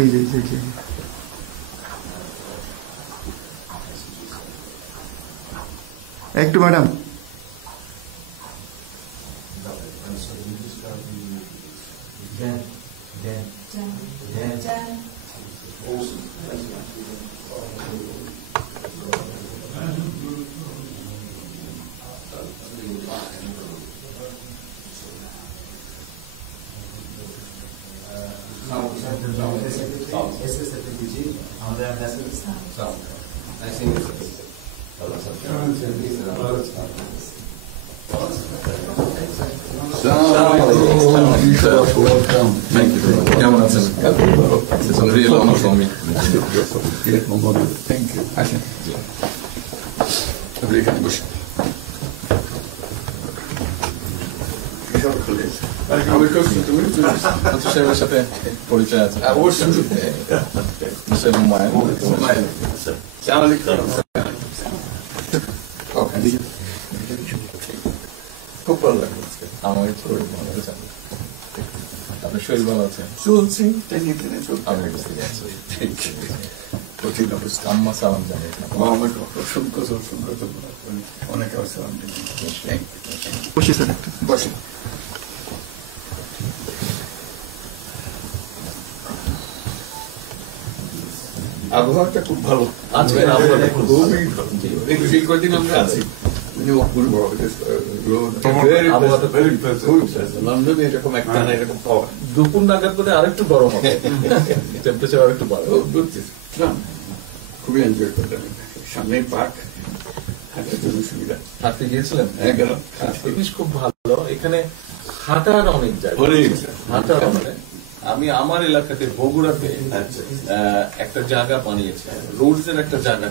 এই যে একটু ম্যাডাম Thank you. কেমন আছেন? It's a real honor for me. Thank you আসেন আপনি এখানে বসে সাহেবের সাথে পরিচয় আছে অবশ্যই খুব ভালো লাগলো আমার আপনার শরীর ভালো আছে? চলছি টেনে টেনে চলছে আমি বুঝতে পারছি। কঠিন অবস্থা আম্মা সালাম জানাই। আমাকে অসংখ্য অনেক সালাম বসে স্যার একটু বসে আবহাওয়াটা খুব ভালো আজকে খুবই কদিন আমরা আছি লন্ডনে এরকম একটা না এরকম পাওয়া দুপুর নাগাদ করে আরেকটু গরম হবে, টেম্পারেচার আরেকটু বাড়বে। খুবই এনজয় করলাম সামনে পার্ক হাঁটার জন্য সুবিধা। হাঁটতে গিয়েছিলেন? গেলাম জিনিস খুব ভালো, এখানে হাঁটার অনেক জায়গা। হাঁটার মানে আমি আমার এলাকাতে বগুড়াতে একটা জায়গা বানিয়েছি, রোডস এর একটা জায়গা